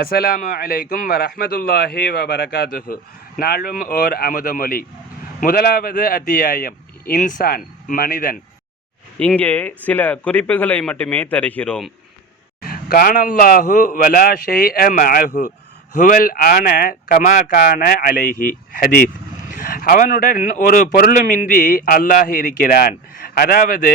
அஸ்ஸலாமு அலைக்கும் வரஹ்மத்துல்லாஹி வபரகாத்துஹு. நாளும் ஓர் அமுதமொழி முதலாவது அத்தியாயம் இன்சான் மனிதன். இங்கே சில குறிப்புகளை மட்டுமே தருகிறோம். கானல்லாஹு வலா ஷெய் அ மஅஹு. ஹுவல் ஆன கமா கான அலைஹி. ஹதீஃப் அவனுடன் ஒரு பொருளுமின்றி அல்லாஹ் இருக்கிறான். அதாவது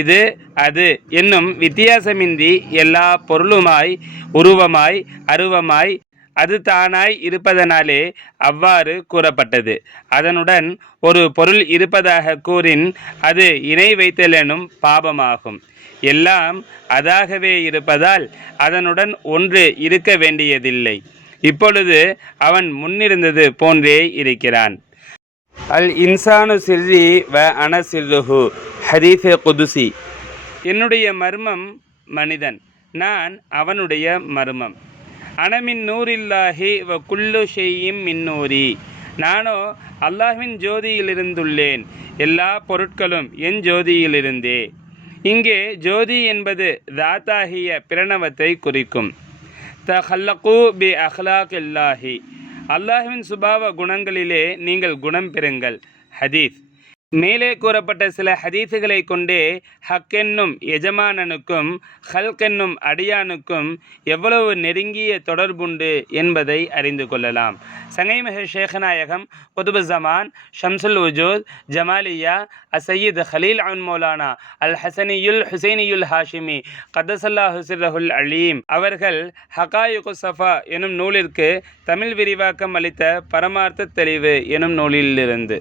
இது அது என்னும் வித்தியாசமின்றி எல்லா பொருளுமாய் உருவமாய் அருவமாய் அது தானாய் இருப்பதனாலே அவ்வாறு கூறப்பட்டது. அதனுடன் ஒரு பொருள் இருப்பதாக கூறின் அது இணை வைத்தல் எனும் பாபமாகும். எல்லாம் அதாகவே இருப்பதால் அதனுடன் ஒன்று இருக்க வேண்டியதில்லை. இப்பொழுது அவன் முன்னிருந்தது போன்றே இருக்கிறான். அல் இன்சானு சிர்ரி வ அன சிர்ருஹு ஹரீஃபே குதுசி. என்னுடைய மர்மம் மனிதன் நான் அவனுடைய மர்மம். அனமின் நூரில்லாஹி வ குல்லு ஷெய்யும் மின்னூரி. நானோ அல்லாஹின் ஜோதியிலிருந்துள்ளேன். எல்லா பொருட்களும் என் ஜோதியிலிருந்தே. இங்கே ஜோதி என்பது தாத்தாகிய பிரணவத்தை குறிக்கும். தஹல்லகு பி அஹ்லாக் இல்லாஹி அல்லாஹுவின் சுபாவ குணங்களிலே நீங்கள் குணம் பெறுங்கள். ஹதீஸ். மேலே கூறப்பட்ட சில ஹதீஸுகளை கொண்டே ஹக் என்னும் எஜமானனுக்கும் ஹல்கென்னும் அடியானுக்கும் எவ்வளவு நெருங்கிய தொடர்புண்டு என்பதை அறிந்து கொள்ளலாம். சங்கைமிக ஷேகநாயகம் குதுபு ஜமான் ஷம்சுல் உஜூத் ஜமாலியா அசையீத் ஹலீல் அன் மௌலானா அல் ஹசனியுல் ஹுசைனியுல் ஹாஷிமி கதசல்லா ஹுசிரஹுல் அலீம் அவர்கள் ஹகாயுகு சஃபா எனும் நூலிற்கு தமிழ் விரிவாக்கம் அளித்த பரமார்த்த தெளிவு எனும் நூலிலிருந்து.